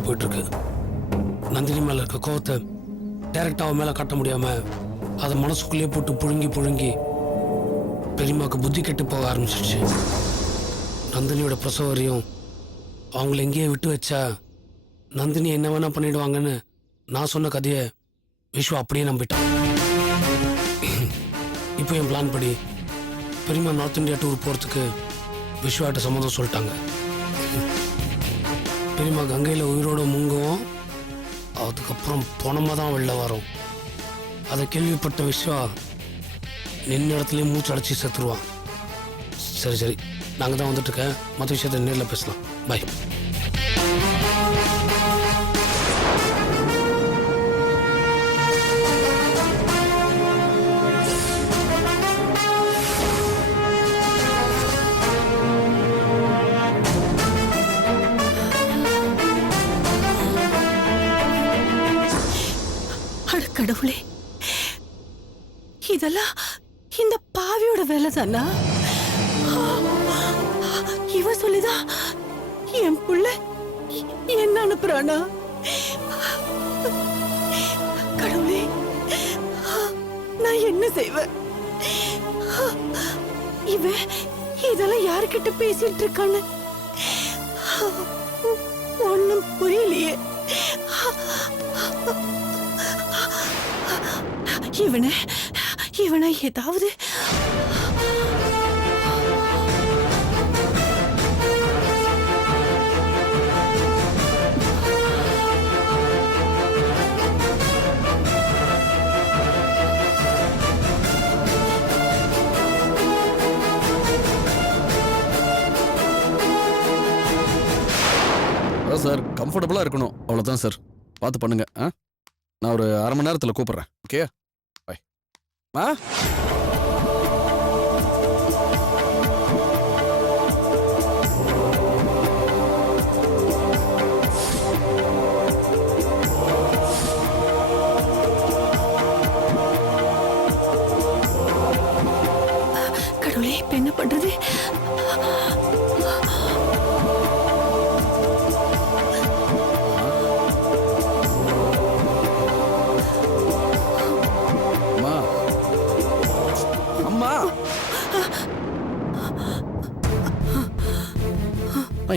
தான் போயிட்டு இருக்கு. நந்தினி மேல இருக்க கோவத்தை டைரக்டா அவன் மேல காட்ட முடியாம அதை மனசுக்குள்ளேயே போட்டு புழுங்கி புழுங்கி பெரியம்மாக்கு புத்தி கெட்டு போக ஆரம்பிச்சிருச்சு. நந்தினியோட பிரசவ வரையும் அவங்கள எங்கேயே விட்டு வச்சா நந்தினி என்ன வேணா பண்ணிடுவாங்கன்னு நான் சொன்ன கதையை விஸ்வா அப்படியே நம்பிட்டான். இப்போ என் பிளான் படி பெரியம்மா நார்த் இந்தியா டூர் போகிறதுக்கு விஸ்வாட்ட சம்மதம் சொல்லிட்டாங்க. பெரியம்மா கங்கையில் உயிரோட முங்குவோம், அதுக்கப்புறம் பணமாக தான் வெளில வரும். அதை கேள்விப்பட்ட விஸ்வா நின்ன இடத்துலயே மூச்சு அடைச்சி செத்துருவான். சரி சரி, நாங்கள் தான் வந்துட்டு இருக்கேன். மற்ற விஷயத்தை நேரில் பேசலாம். பாய். கடவுளே, இதெல்லாம் இந்த பாவியோட வேலை தானா? இவ சொல்லிதான் என் புள்ள என்ன அனுப்புறானா? கடவுளே, நான் என்ன செய்வேன்? இவன் இதெல்லாம் யாருக்கிட்ட பேசிட்டு இருக்கான்னு ஒண்ணும் புரியலையே. இவனை ஏதாவது சார் கம்ஃபர்டபுளா இருக்கணும், அவ்வளவுதான் சார். பார்த்து பண்ணுங்க. நான் ஒரு அரை மணி நேரத்தில் கூப்பிடுறேன். Okay, bye. கடவுளே, இப்ப என்ன பண்றது?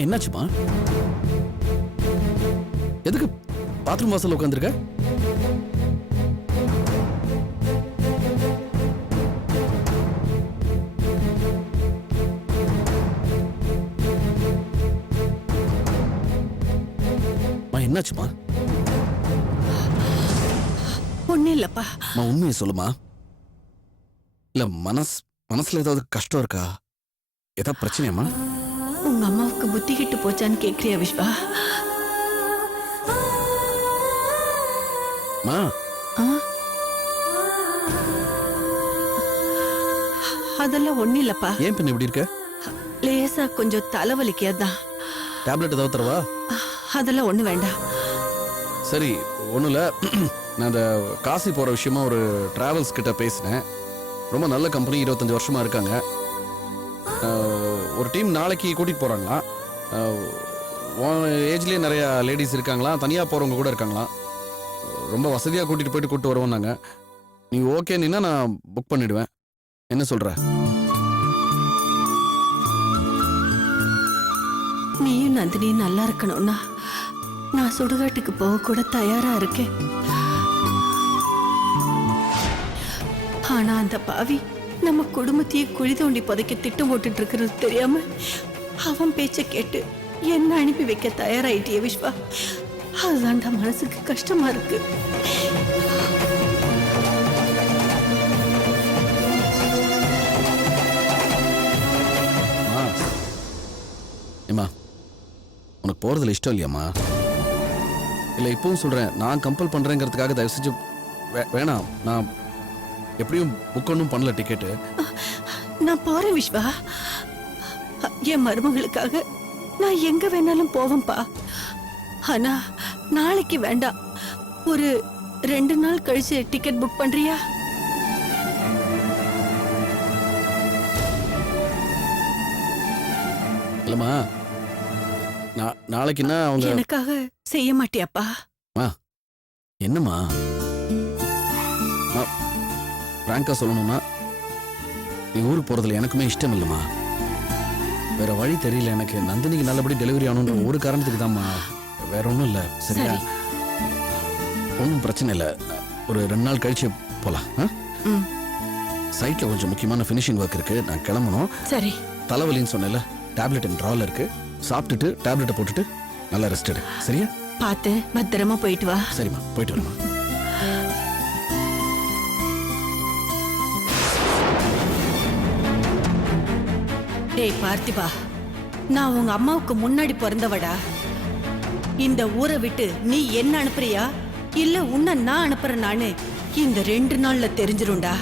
என்னாச்சுமா? எதுக்கு பாத்ரூம் வாசல்ல உட்காந்துருக்க? என்னாச்சுமா? ஒண்ணு இல்லப்பா. உண்மையை சொல்லுமா. இல்ல மனசுல ஏதாவது கஷ்டம் இருக்கா? ஏதாவது பிரச்சனையாமா? உங்க அம்மாவுக்கு புத்தி கிட்டு போச்சான்னு கேக்குறியா விஸ்வா? அதெல்லாம் ஒண்ணு இல்லப்பா. ஏன் பின்ன இப்படி இருக்க? லேசா கொஞ்சம் தலைவலிக்கு, அதான். டேப்லெட் ஏதாவது தரவா? அதெல்லாம் ஒண்ணு வேண்டாம். சரி, ஒண்ணும் இல்ல. நான் அந்த காசி போற விஷயமா ஒரு டிராவல்ஸ் கிட்ட பேசினேன். ரொம்ப நல்ல கம்பெனி, 25 வருஷமா இருக்காங்க. ஒரு டீம் நாளைக்கு கூட்டிட்டு போறாங்களா. ஏஜ்லயே நிறைய லேடிஸ் இருக்காங்களா, தனியா போறவங்க கூட இருக்காங்களா. ரொம்ப வசதியா கூட்டிட்டு வருவோம் நாங்க. நீ ஓகேன்னா நான் புக் பண்ணிடுவேன். என்ன சொல்ற? நீயும் நந்தினியும் நல்லா இருக்கணும்னா நான் சுடுகாட்டுக்கு போக கூட தயாரா இருக்கேன். ஆனா அந்த பாவி நம்ம குடும்பத்தையே குழி தோண்டி புதைக்க திட்டம் போட்டுட்டு இருக்கிறது தெரியாம அவன் பேச்ச கேட்டு என்ன அனுப்பி வைக்க தயாராயிட்டிய விஸ்வா. அதுதான்டா மனசுக்கு கஷ்டமா இருக்கு. உனக்கு போறதுல இஷ்டம் இல்லையாம்மா? இல்ல இப்பவும் சொல்றேன், நான் கம்பல் பண்றேங்கிறதுக்காக தயவு செஞ்சு வேணாம். நான் எப்படியும் புக் ஒன்றும் பண்ணல டிக்கெட்டு. நான் போறேன் விஸ்வா. என் மருமகளுக்காக நான் எங்க வேணாலும் போவேன்பா. ஆனா நாளைக்கு வேண்டாம், ஒரு 2 நாள் கழிச்சு டிக்கெட் புக் பண்றியா? இல்லம்மா, நாளைக்குன்னா அவங்க எனக்காக செய்ய மாட்டியாப்பா? என்னம்மா பிராங்கா சொல்லணும்னா நீ ஊருக்கு போறதுல எனக்குமே இஷ்டம் இல்லைம்மா. வேற வழி தெரியல எனக்கு. நந்தினிக்கு நல்லபடி டெலிவரி ஆகணுன்ற ஒரு காரணத்துக்கு தான்மா, வேற ஒன்றும் இல்லை. சரியா? ஒன்றும் பிரச்சனை இல்லை. ஒரு 2 நாள் கழிச்சு போலாம். சைட்ல கொஞ்சம் முக்கியமான ஃபினிஷிங் ஒர்க் இருக்கு, நான் கிளம்பணும். சரி. தலைவலின்னு சொன்னேன்ல, டேப்லெட் என் ட்ராவில் இருக்கு. சாப்பிட்டுட்டு டேப்லெட்டை போட்டுட்டு நல்லா ரெஸ்ட் எடு. சரியா? பார்த்து பத்திரமா போயிட்டு வா. சரிம்மா, போயிட்டு வரமா. டேய் பார்த்திபா, நான் உங்க அம்மாவுக்கு முன்னாடி பிறந்தவடா. இந்த ஊரை விட்டு நீ என்ன அனுப்புறியா இல்ல உன்னை நான் அனுப்புறேனான்னு இந்த 2 நாள்ல தெரிஞ்சிரும்டா.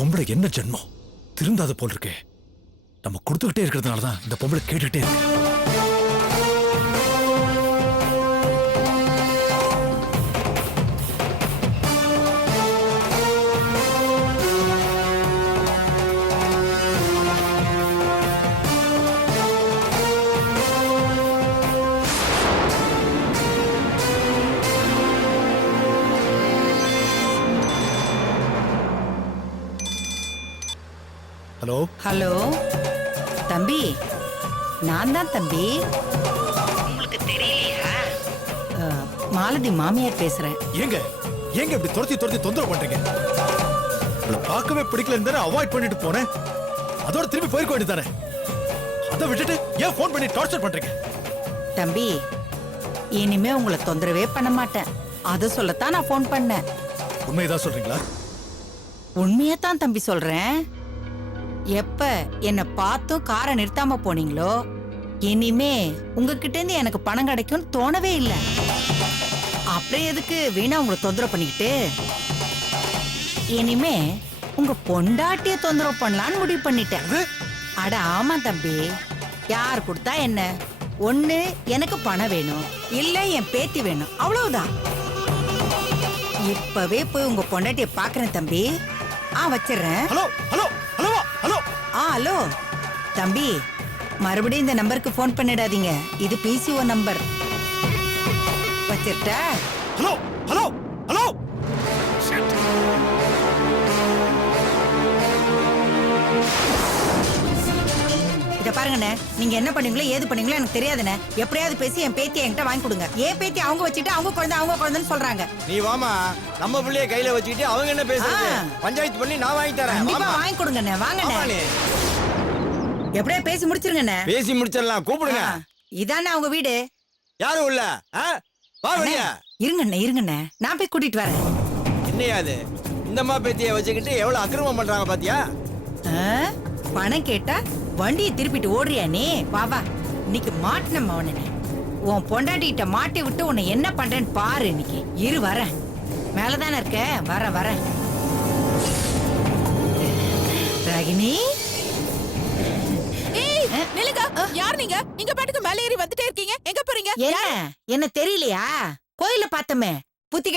பொம்பளை என்ன ஜென்மம் திருந்தாத போல் இருக்கே. நம்ம கொடுத்துக்கிட்டே இருக்கிறதுனால தான் இந்த பொம்பளை கேட்டுக்கிட்டே இருக்கு. ஹலோ ஹலோ தம்பி, நான் தான் தம்பி. உங்களுக்கு தெரியலையா? மாலதி மாமியார் பேசுறேன். ஏங்க ஏங்க இப்படி துரத்தி தொந்தரவு பண்றீங்க? உங்களை பார்க்கவே பிடிக்கலன்னு தானே அவாய்ட் பண்ணிட்டு போனேன். அதோட திரும்பி போயிருக்க வேண்டியதானே. அதை விட்டுட்டு ஏன் ஃபோன் பண்ணி டார்ச்சர் பண்றீங்க? தம்பி, இனிமே உங்களை தொந்தரவே பண்ண மாட்டேன். அதை சொல்லத்தான் நான் ஃபோன் பண்ணேன். உண்மையதான் சொல்றீங்களா? உண்மையத்தான் தம்பி சொல்றேன். எப்ப என்ன பார்த்தும் காரை நிறுத்தாம போனீங்களோ, இனிமே உங்ககிட்ட இருந்து எனக்கு பணம் கிடைக்கும் தோணவே இல்லை. அப்புறம் எதுக்கு வீணா உங்களை தொந்தரவு பண்ணிக்கிட்டு? இனிமே உங்க பொண்டாட்டிய தொந்தரவு பண்ணலான்னு முடிவு பண்ணிட்டேன். அட ஆமா தம்பி, யார் கொடுத்தா என்ன? ஒண்ணு எனக்கு பணம் வேணும், இல்ல என் பேத்தி வேணும், அவ்வளவுதான். இப்பவே போய் உங்க பொண்டாட்டிய பாக்குறேன் தம்பி. வச்சிடுறேன். Hello hello hello hello hello தம்பி, மறுபடியும் இந்த நம்பருக்கு போன் பண்ணிடாதீங்க. இது பிசிஓ நம்பர். வச்சிட்டா? ஹலோ ஹலோ ஹலோ இத பாருங்கண்ணே, நீங்க என்ன பண்ணீங்களோ ஏது பண்ணீங்களோ எனக்கு தெரியாதுண்ணே. எப்படியாவது பேசி என் பேத்தியை என்கிட்ட வாங்கி கொடுங்க. ஏன் பேத்தி அவங்க வச்சுட்டு அவங்க குழந்தைன்னு சொல்றாங்க. நீ வாமா, நம்ம பிள்ளைய கையில வச்சுக்கிட்டு அவங்க என்ன பேசுறது? பஞ்சாயத்து பண்ணி நான் வாங்கி தரேன். கண்டிப்பா வாங்கி கொடுங்கண்ணே. வாங்கண்ணே, எப்படியா பேசி முடிச்சிருங்கண்ணே. பேசி முடிச்சிடலாம், கூப்பிடுங்க. இதானே அவங்க வீடு. யாரும் இல்ல. வா வெளிய. இருங்கண்ணே, நான் போய் கூட்டிட்டு வரேன். என்னையாது இந்த மா பேத்திய வச்சுக்கிட்டு எவ்வளவு அக்கிரமம் பண்றாங்க பாத்தியா? பணம் கேட்டா வண்டியை திருப்பிட்டு ஓடுறியா நீ? வா வா, இன்னைக்கு மாட்டின மவனே. உன் பொண்டாட்டிகிட்ட மாட்டி விட்டு உன்னை என்ன பண்றேன்னு பாரு. இன்னைக்கு இரு, வரேன். மேலதானே இருக்க, வரேன். ராகினி, யார் நீங்க? நீங்க பாட்டுக்கு மேலே ஏறி வந்துட்டே இருக்கீங்க. எங்க போறீங்க? என்ன தெரியலையா? கோயில பார்த்தமே. புத்தி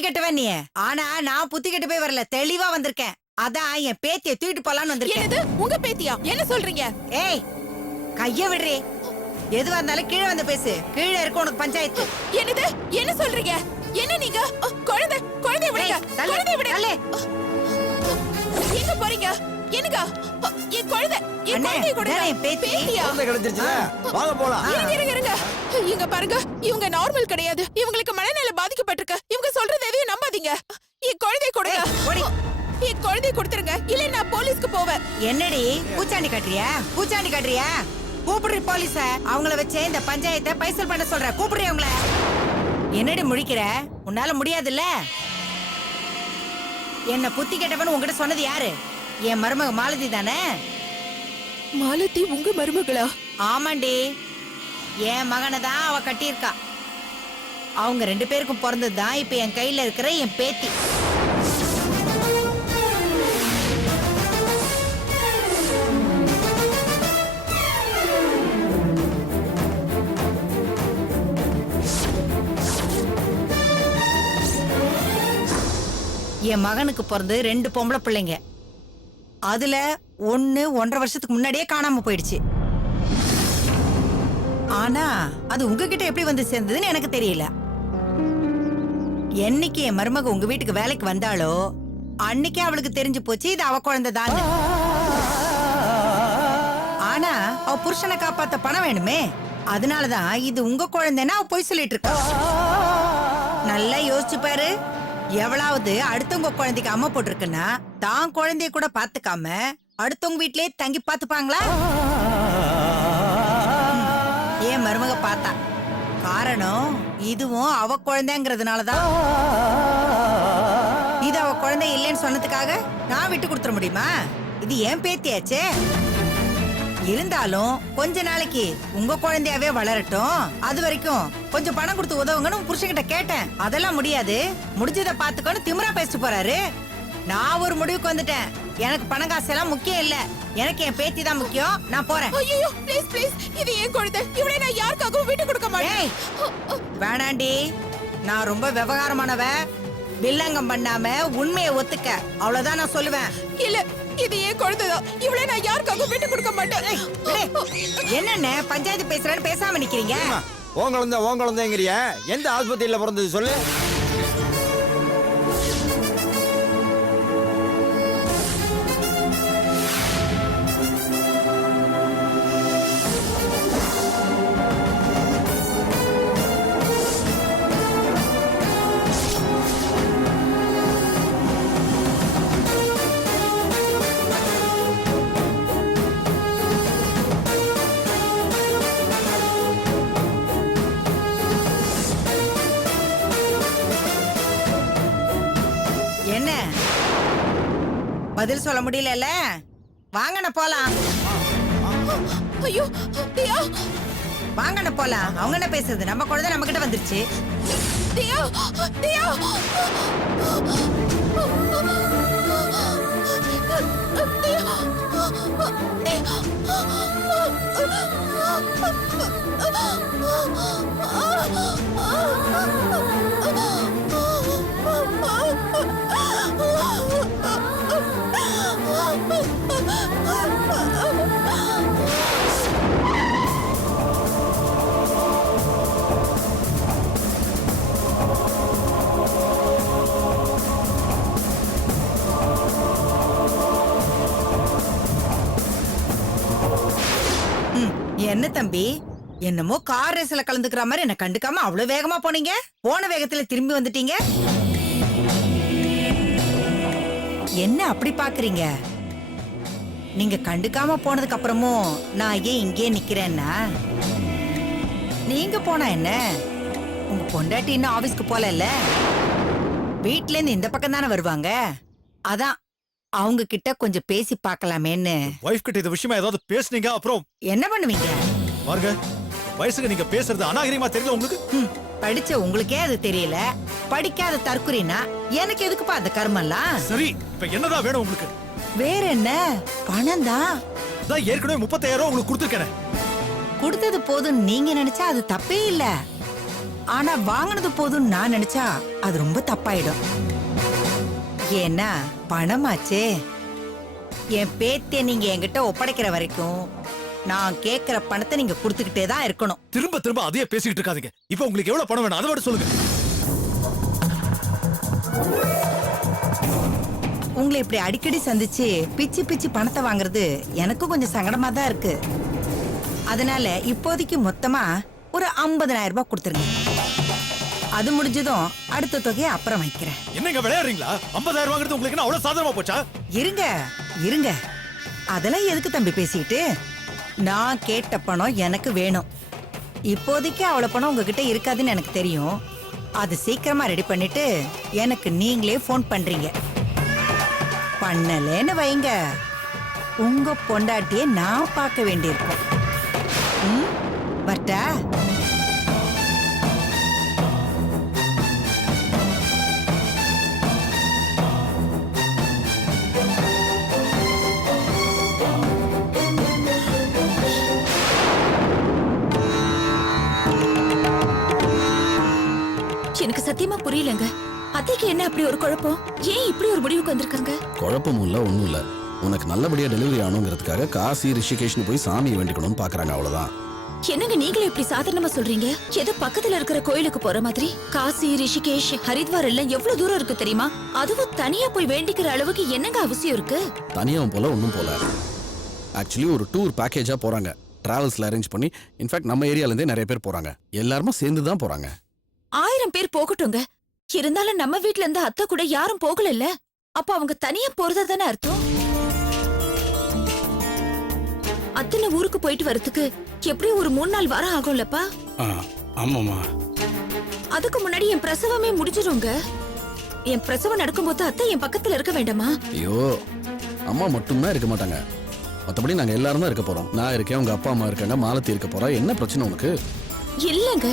கெட்டவ நீ. ஆனா நான் புத்தி கெட்டு போய் வரல, தெளிவா வந்திருக்கேன். அதான் என் பேத்திய தூக்கிட்டு போலான்னு வந்திருக்கேன். என்னது உங்க பேத்தியா? என்ன சொல்றீங்க? ஏய், கைய விடுறே. எதுவா இருந்தாலும் கீழே வந்து பேசு. கீழே இருக்க உனக்கு பஞ்சாயத்து. என்னது என்ன சொல்றீங்க? என்ன நீங்க? குழந்தை விடுங்க. குழந்தை விடுங்க. எங்க போறீங்க? என்னங்க? என் குழந்தை கூட என் பேத்தியா? குழந்தை கிடைச்சிருச்சுல, வாங்க போலாம். இருங்க. இங்க பாருங்க, இவங்க நார்மல் கிடையாது. இவங்களுக்கு மனநல பாதிக்கப்பட்டிருக்கு. இவங்க சொல்றது எதையும் நம்பாதீங்க. என் குழந்தை கூட என் குழந்தைய கொடுத்துருங்க இல்ல நான் போலீஸ்க்கு போவேன். என்னடி பூச்சாண்டி கட்டுறியா பூச்சாண்டி கட்டுறியா? கூப்பிடுறி போலீஸ. அவங்கள வச்சே இந்த பஞ்சாயத்தை பைசல் பண்ண சொல்ற. கூப்பிடுறி அவங்கள. என்னடி முழிக்கிற? உன்னால முடியாதுல்ல? என்ன புத்தி கெட்டவன் உங்ககிட்ட சொன்னது யாரு? என் மருமக மாலதி தானே? மாலதி உங்க மருமகளா? ஆமாண்டி, என் மகனை தான் அவ கட்டியிருக்கா. அவங்க 2 பேருக்கும் பிறந்ததுதான் இப்ப என் கையில இருக்கிற என் பேத்தி. என் மகனுக்கு பிறந்து 2 பொம்பளை பிள்ளைங்க. அதுல 1 1.5 வருஷத்துக்கு முன்னாடியே காணாம போயிடுச்சு. ஆனா அது உங்ககிட்ட எப்படி வந்து சேர்ந்ததுன்னு எனக்கு தெரியல. என்னைக்கு என் மருமக உங்க வீட்டுக்கு வேலைக்கு வந்தாளோ அன்னைக்கே அவளுக்கு தெரிஞ்சு போச்சு இது அவ குழந்தை தான். ஆனா அவ புருஷனை காப்பாத்த பணம் வேணுமே, அதனாலதான் இது உங்க குழந்தைன்னா அவ பொய் சொல்லிட்டு இருக்கா. நல்லா யோசிச்சு பாரு. எவ்வளவு அடுத்தவங்க குழந்தைக்கு அம்மா போட்டிருக்குன்னா தான் குழந்தைய கூட பாத்துக்காம அடுத்தவங்க வீட்லயே தங்கி பாத்துப்பாங்களா? ஏன் மருமக பார்த்தா காரணம் இதுவும் அவ குழந்தைங்கிறதுனாலதான். இது அவ குழந்தை இல்லைன்னு சொன்னதுக்காக நான் விட்டு கொடுத்துட முடியுமா? இது ஏன் பேத்தியாச்சே. இருந்தாலும் கொஞ்ச நாளைக்கு உங்க குழந்தையாவே வளரட்டும், அது வரைக்கும் கொஞ்சம் பணம் கொடுத்து உதவுங்கன்னு புருஷன்கிட்ட கேட்டேன். அதெல்லாம் முடியாது, முடிஞ்சதை பாத்துக்கோன்னு திமிரா பேசிட்டு போறாரு. நான் ஒரு முடிவுக்கு வந்துட்டேன். எனக்கு பணம் காசு எல்லாம் முக்கியம் இல்ல, எனக்கு என் பேத்தி தான் முக்கியம். நான் போறேன். ஐயோ ப்ளீஸ் ப்ளீஸ், இது என் குழந்தை. இவளை நான் யாருக்காகவும் விட்டு கொடுக்க மாட்டேன். வேணாண்டி, நான் ரொம்ப விவகாரமானவ. வில்லங்கம் பண்ணாம உண்மையை ஒத்துக்க, அவ்வளவுதான் நான் சொல்லுவேன். இல்ல, இது என் குழந்தைதான். இவளை நான் யாருக்காகவும் விட்டு கொடுக்க மாட்டேன். என்னென்ன பஞ்சாயத்து பேசுறேன்னு பேசாம நிக்கிறீங்க? உன் குழந்தைங்கிறிய எந்த ஆஸ்பத்திரியில பிறந்தது சொல்லு. என்ன பதில் சொல்ல முடியல? வாங்கண்ண போலாம். ஐயோ தியா, வாங்கண்ண போலாம். அவங்க என்ன பேசுறது? நம்ம குழந்தை நம்ம கிட்ட வந்துருச்சு. தியா, தியா. என்ன தம்பி, என்னமோ கார் ரேஸ்ல கலந்துக்கிற மாதிரி என்ன கண்டுக்காம அவ்வளவு வேகமா போனீங்க. போன வேகத்துல திரும்பி வந்துட்டீங்க. என்ன அப்படி பாக்குறீங்க? நீங்க கண்டுக்காம போனதுக்கு அப்புறமும் நான் ஏன் இங்கே நிக்கிறேன்னா, நீங்க போனா என்ன, உங்க பொண்டாட்டி இன்னும் ஆபீஸ்க்கு போல, வீட்ல இருந்து இந்த பக்கம் தானே வருவாங்க. அதான் அவங்க கிட்ட கொஞ்சம் பேசி பார்க்கலாமேன்னு. வைஃப் கிட்ட இந்த விஷயமா ஏதாவது பேசுனீங்க அப்புறம் என்ன பண்ணுவீங்க? பாருங்க, வயசுக்கு நீங்க பேசுறது அநாகரிகமா தெரியல உங்களுக்கு? படிச்ச உங்களுக்கே அது தெரியல, படிக்காத தற்குறினா எனக்கு எதுக்குப்பா அந்த கர்மம்லாம்? சரி, இப்ப என்னதான் வேணும் உங்களுக்கு? வேற என்ன, பணம் தான். நான் ஏற்கனவே 35,000 உங்களுக்கு கொடுத்துருக்கேன். கொடுத்தது போதும் நீங்க நினைச்சா அது தப்பே இல்ல. ஆனா வாங்கினது போதும் நான் நினைச்சா அது ரொம்ப தப்பாயிடும். ஏன்னா பணமாச்சே. என் பேத்திய நீங்க என்கிட்ட ஒப்படைக்கிற வரைக்கும் நான் கேக்குற பணத்தை நீங்க கொடுத்துக்கிட்டே தான் இருக்கணும். திரும்ப திரும்ப அதையே பேசிக்கிட்டு இருக்காதீங்க. இப்ப உங்களுக்கு எவ்வளவு பணம் வேணும் அதை மட்டும் சொல்லுங்க. உங்களை இப்படி அடிக்கடி சந்திச்சு பிச்சு பிச்சு பணத்தை வாங்குறது எனக்கு கொஞ்சம் சங்கடமா தான் இருக்கு. அதனால இப்போதைக்கு மொத்தமா ஒரு 50,000 ரூபாய் கொடுத்துருங்க. அது முடிஞ்சதும் அடுத்த தொகையை அப்புறம் வைக்கிறேன். என்னங்க விளையாடுறீங்களா? 50,000 வாங்குறது உங்களுக்கு என்ன அவ்வளவு சாதாரணமா போச்சா? இருங்க இருங்க, அதெல்லாம் எதுக்கு தம்பி பேசிட்டு? நான் கேட்ட பணம் எனக்கு வேணும். இப்போதைக்கு அவ்வளவு பணம் உங்ககிட்ட இருக்காதுன்னு எனக்கு தெரியும். அது சீக்கிரமா ரெடி பண்ணிட்டு எனக்கு நீங்களே ஃபோன் பண்றீங்க. பண்ணலேன்னு வைங்க, உங்க பொண்டாட்டியை நான் பார்க்க வேண்டியிருக்கும். ம், வரட்டா? எனக்கு சத்தியமா புரியலங்க. அத்தைக்கு என்ன அப்படி ஒரு குழப்பம்? ஏன் இப்படி ஒரு முடிவுக்கு வந்திருக்காங்க? குழப்பமும் இல்லை, ஒன்றும் இல்லை. உனக்கு நல்லபடியாக டெலிவரி ஆகணுங்கிறதுக்காக காசி ரிஷிகேஷ்னு போய் சாமியை வேண்டிக்கணும்னு பார்க்குறாங்க, அவ்வளோதான். என்னங்க நீங்களே இப்படி சாதாரணமா சொல்றீங்க? ஏதோ பக்கத்துல இருக்கிற கோயிலுக்கு போற மாதிரி. காசி, ரிஷிகேஷ், ஹரித்வார் எல்லாம் எவ்வளவு தூரம் இருக்கு தெரியுமா? அதுவும் தனியா போய் வேண்டிக்கிற அளவுக்கு என்னங்க அவசியம் இருக்கு? தனியாகவும் போல ஒன்றும் போல. ஆக்சுவலி ஒரு டூர் பேக்கேஜாக போகிறாங்க, ட்ராவல்ஸில் அரேஞ்ச் பண்ணி. இன்ஃபேக்ட் நம்ம ஏரியாலேருந்தே நிறைய பேர் போகிறாங்க. எல்லாருமே சேர்ந்து தான் போகிறாங்க. 1000 பேர் போகட்டுங்க. இருந்தாலும் நம்ம வீட்ல இருந்து அத்தை கூட யாரும் போகல. அப்ப அவங்க தனியா போறதா தானே அர்த்தம்? அத்தனை ஊருக்கு போயிட்டு வரதுக்கு எப்படியும் ஒரு 3-4 வாரம் ஆகும்லப்பா. ஆமாம்மா. அதுக்கு முன்னாடி என் பிரசவமே முடிஞ்சிருங்க. என் பிரசவம் நடக்கும்போது அத்தை என் பக்கத்துல இருக்க வேண்டாமா? ஐயோ, அம்மா மட்டும்தான் இருக்க மாட்டாங்க, மற்றபடி நாங்கள் எல்லாரும் தான் இருக்க போகிறோம். நான் இருக்கேன், உங்கள் அப்பா அம்மா இருக்காங்க, மாலத்தி இருக்க போகிறா. என்ன பிரச்சனை உனக்கு? இல்லங்க,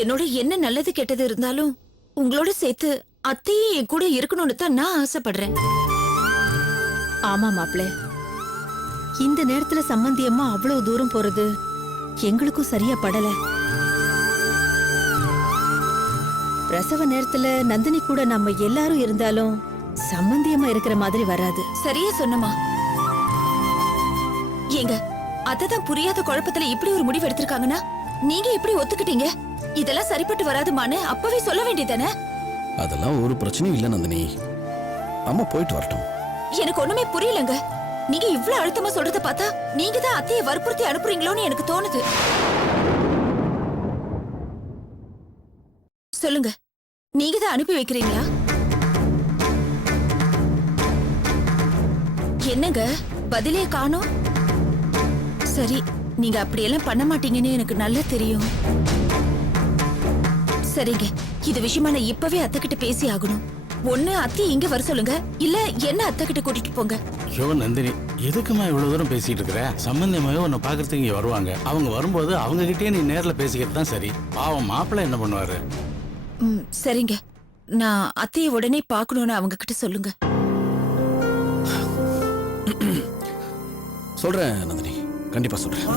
என்னோட என்ன நல்லது கெட்டது இருந்தாலும் உங்களோட சேர்த்து அத்தையும் என் கூட இருக்கணும்னு தான் நான் ஆசைப்படுறேன். ஆமா மாப்ள, இந்த நேரத்துல சம்மந்தி அம்மா அவ்வளவு தூரம் போறது எங்களுக்கும் சரியா படல. பிரசவ நேரத்துல நந்தினி கூட நம்ம எல்லாரும் இருந்தாலும் சம்மந்தியமா இருக்கிற மாதிரி வராது. சரியா சொன்னமா. ஏங்க, அததான் புரியாத குழப்பத்துல இப்படி ஒரு முடிவு எடுத்திருக்காங்கன்னா நீங்க இப்படி ஒத்துக்கிட்டீங்க? இதெல்லாம் சரிப்பட்டு வராதுமான்னு அப்பவே சொல்ல வேண்டியதானே? அதெல்லாம் ஒரு பிரச்சனையும் இல்லை நந்தினி, அம்மா போயிட்டு வரட்டும். எனக்கு ஒண்ணுமே புரியலங்க. நீங்க இவ்ளோ அழுத்தமா சொல்றத பார்த்தா நீங்க தான் அத்தையை வற்புறுத்தி அனுப்புறீங்களோன்னு எனக்கு தோணுது. சொல்லுங்க, நீங்க தான் அனுப்பி வைக்கிறீங்களா? என்னங்க பதிலே காணோம்? சரி, நீங்க அப்படியெல்லாம் பண்ண மாட்டீங்கன்னு எனக்கு நல்லா தெரியும். சரிங்க, இது விஷயமா நான் இப்பவே அத்தை கிட்ட பேசி ஆகணும். ஒண்ணு அத்தை இங்க வர சொல்லுங்க, இல்ல என்ன அத்தை கிட்ட கூட்டிட்டு போங்க. ஐயோ நந்தினி, எதுக்குமா இவ்வளவு தூரம் பேசிட்டு இருக்கிற? சம்பந்தமாவே உன்னை பாக்குறதுக்கு இங்க வருவாங்க. அவங்க வரும்போது அவங்க கிட்டே நீ நேர்ல பேசிக்கிறது தான் சரி. பாவம் மாப்பிள்ளை என்ன பண்ணுவாரு? சரிங்க, நான் அத்தையை உடனே பாக்கணும்னு அவங்க கிட்ட சொல்லுங்க. சொல்கிறேன் நந்தினி, கண்டிப்பாக சொல்கிறேன்.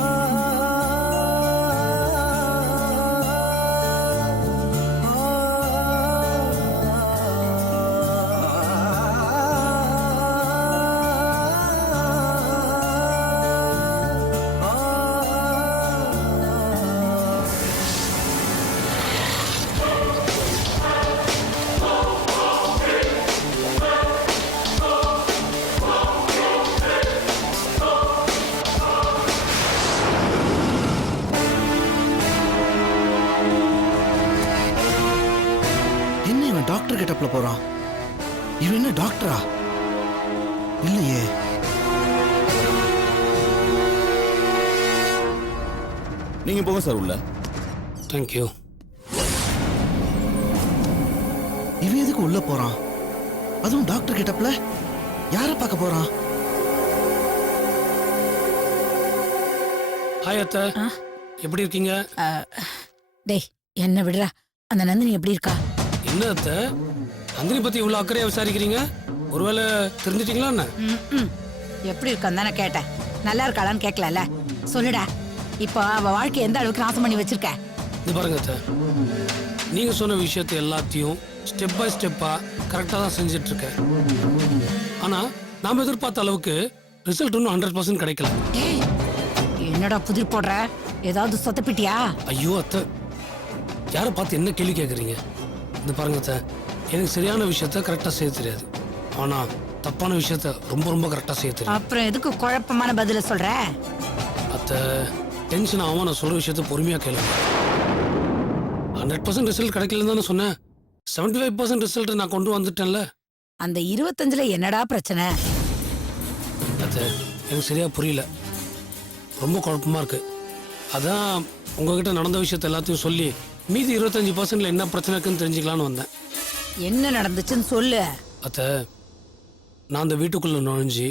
டாக்டர் கெட்டப்ல போறான். இவன் என்ன டாக்டரா? இல்லையே. நீங்க போங்க சார் உள்ள. தேங்க்யூ. இவன் எதுக்கு உள்ள போறான்? அதுவும் டாக்டர் கெட்டப்ல யார பார்க்க போறான்? ஹாய் அத்தை, எப்படி இருக்கீங்க? டேய், என்ன விடுறா. அந்த நந்தினி எப்படி இருக்கா? என்ன அத்தை, நந்தினி பத்தி இவ்வளவு அக்கறையா விசாரிக்கிறீங்க? ஒருவேளை தெரிஞ்சிட்டீங்களா என்ன? எப்படி இருக்கான்னு தானே கேட்டேன். நல்லா இருக்காளான்னு கேட்கல. சொல்லுடா, இப்போ அவ வாழ்க்கை எந்த அளவுக்கு நாசம் பண்ணி வச்சிருக்க? இது பாருங்க அத்தை, நீங்க சொன்ன விஷயத்தை எல்லாத்தையும் ஸ்டெப் பை ஸ்டெப்பா கரெக்டா தான் செஞ்சுட்டு இருக்கேன். ஆனா நாம எதிர்பார்த்த அளவுக்கு ரிசல்ட் இன்னும் 100% கிடைக்கல. டேய், என்னடா புதிர் போடுற? ஏதாவது சொத்தப்பிட்டியா? ஐயோ அத்தை, யாரை பார்த்து என்ன கேள்வி கேட்குறீங்க? இது பாருங்க அத்தை, எனக்கு சரியான விஷயத்த கரெக்டாக செய்ய தெரியாது, ஆனா தப்பான விஷயத்த ரொம்ப ரொம்ப கரெக்டாக செய்ய தெரியும். அப்புறம் எதுக்கு குழப்பமான பதில சொல்ற? அத்தை, டென்ஷன் ஆகாம நான் சொல்ற விஷயத்த பொறுமையா கேளுங்க. 100% ரிசல்ட் கிடைக்கலன்னு தானே சொன்னேன். 75% ரிசல்ட் நான் கொண்டு வந்துட்டேன்ல. அந்த 25ல என்னடா பிரச்சனை? அது எனக்கு சரியா புரியல, ரொம்ப குழப்பமா இருக்கு. அதான் உங்ககிட்ட நடந்த விஷயத்த எல்லாத்தையும் சொல்லி மீதி 25%ல என்ன பிரச்சனை இருக்குன்னு தெரிஞ்சுக்கலான்னு வந்தேன். என்ன நடந்துச்சுன்னு சொல்லு. அத்தை, நான் அந்த வீட்டுக்குள்ள நுழைஞ்சி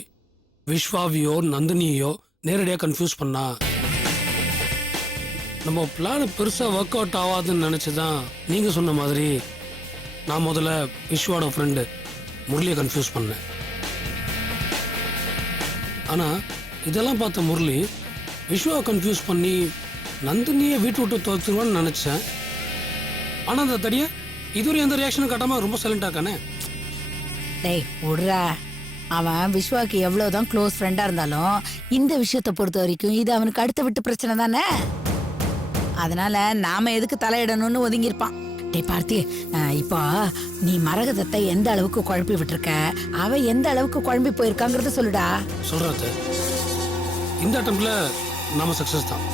விஸ்வாவியோ நந்தினியோ நேரடியாக கன்ஃபியூஸ் பண்ணா நம்ம பிளான் பெருசாக ஒர்க் அவுட் ஆகாதுன்னு நினச்சி தான் நீங்கள் சொன்ன மாதிரி நான் முதல்ல விஸ்வாவோட ஃப்ரெண்டு முரளியை கன்ஃபியூஸ் பண்ணேன். ஆனால் இதெல்லாம் பார்த்த முரளி விஸ்வாவை கன்ஃபியூஸ் பண்ணி நந்தினியை வீட்டு விட்டு துரத்துருவான்னு நினச்சேன். ஆனால் அந்த தடியை இதுவரை எந்த ரியாக்ஷனும் காட்டாமல் ரொம்ப சைலண்டாக இருக்கானே. டேய் விடுறா, அவன் விஸ்வாக்கு எவ்வளவுதான் க்ளோஸ் ஃப்ரெண்டா இருந்தாலும் இந்த விஷயத்தை பொறுத்த வரைக்கும் இது அவனுக்கு அடுத்த விட்டு பிரச்சனை தானே. அதனால நாம எதுக்கு தலையிடணும்னு ஒதுங்கியிருப்பான். டேய் பார்த்தி, இப்போ நீ மரகதத்தை எந்த அளவுக்கு குழப்பி விட்டுருக்க, அவ எந்த அளவுக்கு குழம்பி போயிருக்காங்கிறத சொல்லுடா. சொல்கிறாத்த இந்த அட்டம்ப்டில் நாம சக்ஸஸ் தான்.